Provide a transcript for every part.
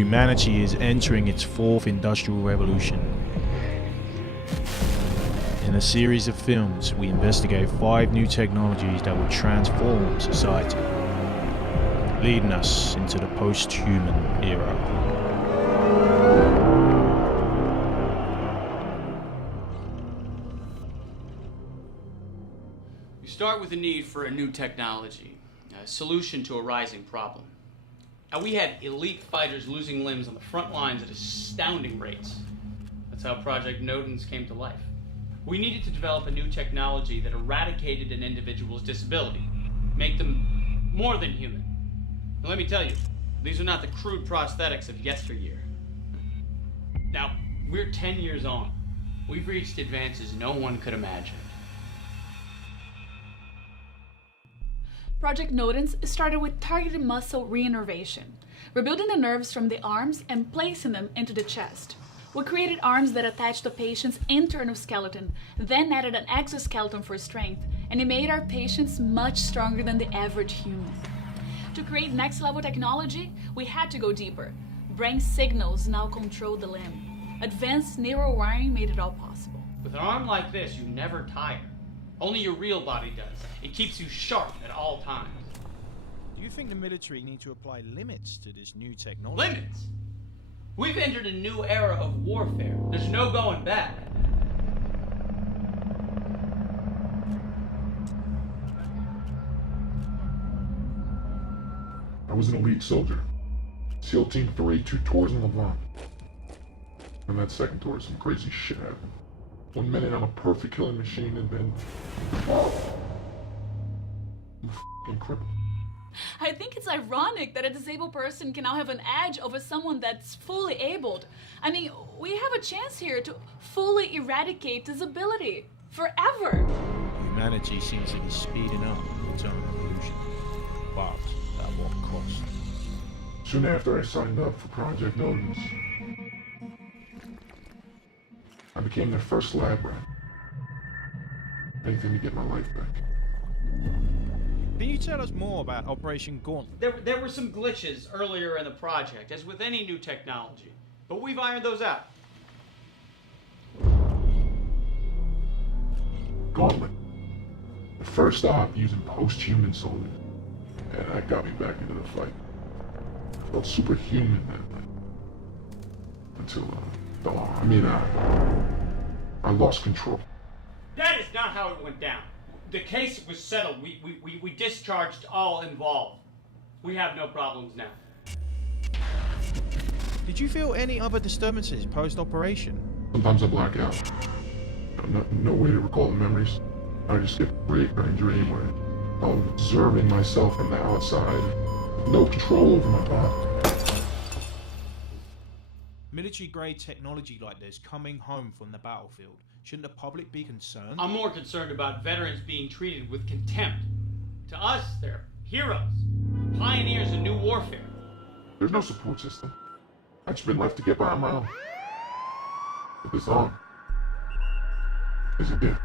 Humanity is entering its fourth industrial revolution. In a series of films, we investigate 5 new technologies that will transform society, leading us into the post-human era. We start with the need for a new technology, a solution to a rising problem. Now, we had elite fighters losing limbs on the front lines at astounding rates. That's how Project Nodens came to life. We needed to develop a new technology that eradicated an individual's disability, make them more than human. And let me tell you, these are not the crude prosthetics of yesteryear. Now, we're 10 years on. We've reached advances no one could imagine. Project Nodens started with targeted muscle reinnervation, rebuilding the nerves from the arms and placing them into the chest. We created arms that attached the patient's internal skeleton, then added an exoskeleton for strength, and it made our patients much stronger than the average human. To create next-level technology, we had to go deeper. Brain signals now control the limb. Advanced neural wiring made it all possible. With an arm like this, you never tire. Only your real body does. It keeps you sharp at all times. Do you think the military need to apply limits to this new technology? Limits? We've entered a new era of warfare. There's no going back. I was an elite soldier. SEAL Team 3, 2 tours in Levant. On that second tour, some crazy shit happened. 1 minute I'm a perfect killing machine, and then I'm f***ing crippled. I think it's ironic that a disabled person can now have an edge over someone that's fully abled. I mean, we have a chance here to fully eradicate disability forever. Humanity seems to be speeding up its own evolution, but at what cost? Soon after I signed up for Project Nodens, I became their first lab rat. Anything to get my life back. Can you tell us more about Operation Gauntlet? There were some glitches earlier in the project, as with any new technology, but we've ironed those out. Gauntlet. The first op using post-human soldiers. And that got me back into the fight. I felt superhuman that night. Until, I lost control. That is not how it went down. The case was settled. We discharged all involved. We have no problems now. Did you feel any other disturbances post-operation? Sometimes I black out. No way to recall the memories. I just get recurring dream where I'm observing myself from the outside. No control over my body. Military-grade technology like this coming home from the battlefield. Shouldn't the public be concerned? I'm more concerned about veterans being treated with contempt. To us, they're heroes, pioneers in new warfare. There's no support system. I've just been left to get by on my own. But this arm is a gift.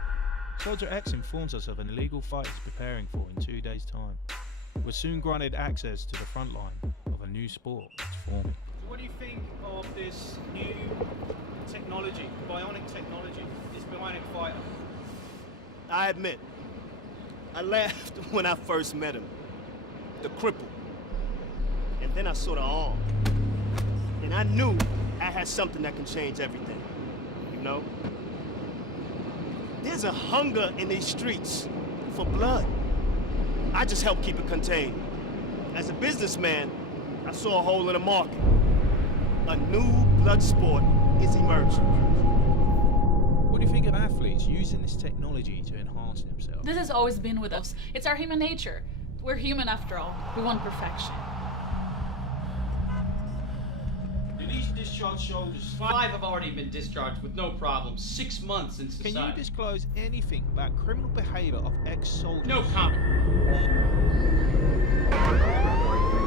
Soldier X informs us of an illegal fight he's preparing for in 2 days' time. We're soon granted access to the front line of a new sport that's forming. So what do you think of this new technology, bionic technology, this bionic fighter? I admit, I laughed when I first met him. The cripple. And then I saw the arm. And I knew I had something that can change everything. You know? There's a hunger in these streets for blood. I just help keep it contained. As a businessman, I saw a hole in the market. A new blood sport is emerging. What do you think of athletes using this technology to enhance themselves? This has always been with us. It's our human nature. We're human after all. We want perfection. Do these discharged soldiers 5 have already been discharged with no problems. 6 months in society. Can you disclose anything about criminal behavior of ex-soldiers? No comment.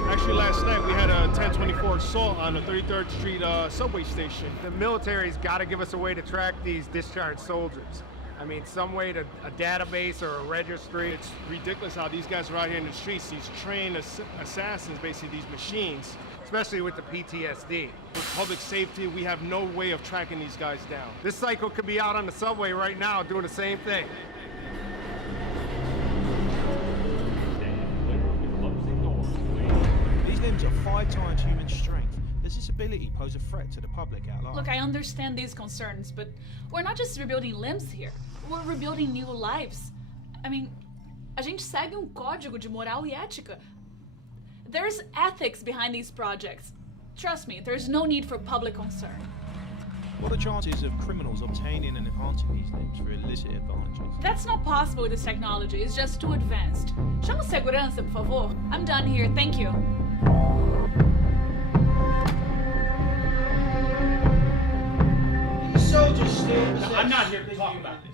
Actually, last night we had a 1024 assault on the 33rd Street subway station. The military's got to give us a way to track these discharged soldiers. I mean, some way to a database or a registry. It's ridiculous how these guys are out here in the streets, these trained assassins, basically these machines. especially with the PTSD. With public safety, we have no way of tracking these guys down. This psycho could be out on the subway right now doing the same thing. These limbs are 5 times human strength. Does this ability pose a threat to the public at large? Look, I understand these concerns, but we're not just rebuilding limbs here. We're rebuilding new lives. I mean, a gente segue código de moral e ética. There's ethics behind these projects. Trust me, there's no need for public concern. What are the chances of criminals obtaining and enhancing these limbs for illicit advantages? That's not possible with this technology. It's just too advanced. Chama segurança, por favor. I'm done here. Thank you. Soldiers still possess... Now, I'm not here to talk about this.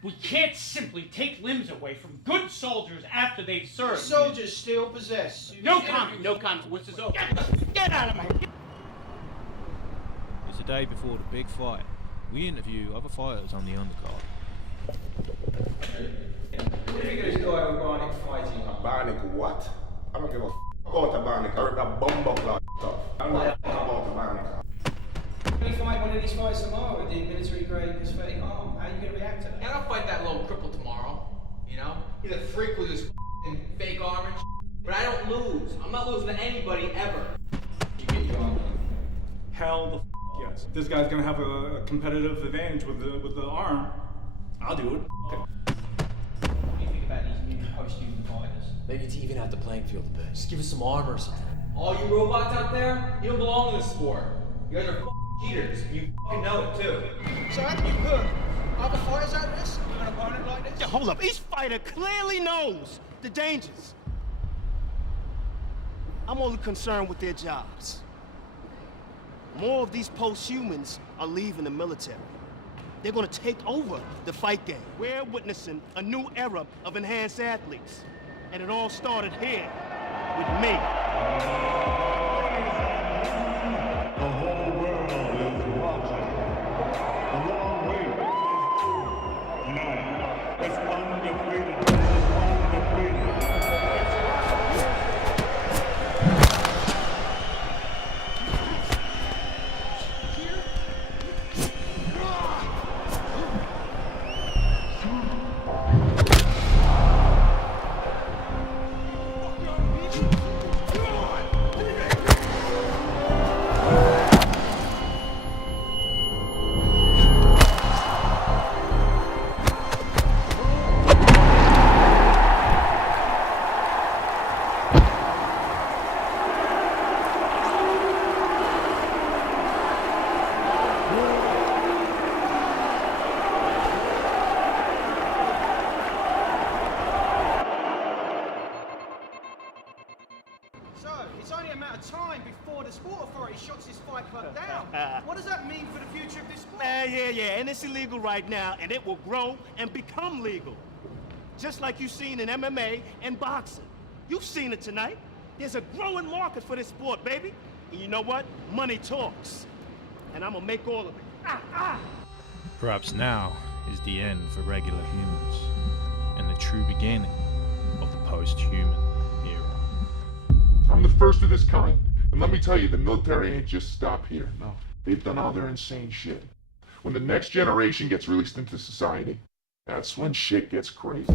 We can't simply take limbs away from good soldiers after they've served. Soldiers still possess... No comment, no comment. What's this over? Get out of my... It's the day before the big fight. We interview other fighters on the undercard. What do you think of this guy with Barnick fighting? A Barnick what? I don't give a f about a Barnick. I heard that bumbuckler stuff. I don't know about the Barnick. When you fight one of these fights tomorrow with the military-grade prosthetic arm, how are you going to react to that? Yeah, I'll fight that little cripple tomorrow. You know, he's a freak with his fake arm and but I don't lose. I'm not losing to anybody ever. You get your arm. Hell the yes. If this guy's gonna have a competitive advantage with the arm, I'll do it. What do you think about these new post-human fighters? Maybe to even out the playing field a bit. Just give us some armor or something. All you robots out there, you don't belong in this sport. You guys are cheaters. You know it too. So how do you put other fighters at risk with an opponent like this? Yeah, hold up. Each fighter clearly knows the dangers. I'm only concerned with their jobs. More of these post-humans are leaving the military. They're gonna take over the fight game. We're witnessing a new era of enhanced athletes. And it all started here with me. The whole world is watching. A long way. Tonight, it's undefeated versus undefeated. So, it's only a matter of time before the sport authority shuts this fight club down. What does that mean for the future of this sport? Yeah, and it's illegal right now, and it will grow and become legal. Just like you've seen in MMA and boxing. You've seen it tonight. There's a growing market for this sport, baby. And you know what? Money talks. And I'm gonna make all of it. Perhaps now is the end for regular humans, and the true beginning of the post-human era. I'm the first of this kind. And let me tell you, the military ain't just stop here. No, they've done all their insane shit. When the next generation gets released into society, that's when shit gets crazy.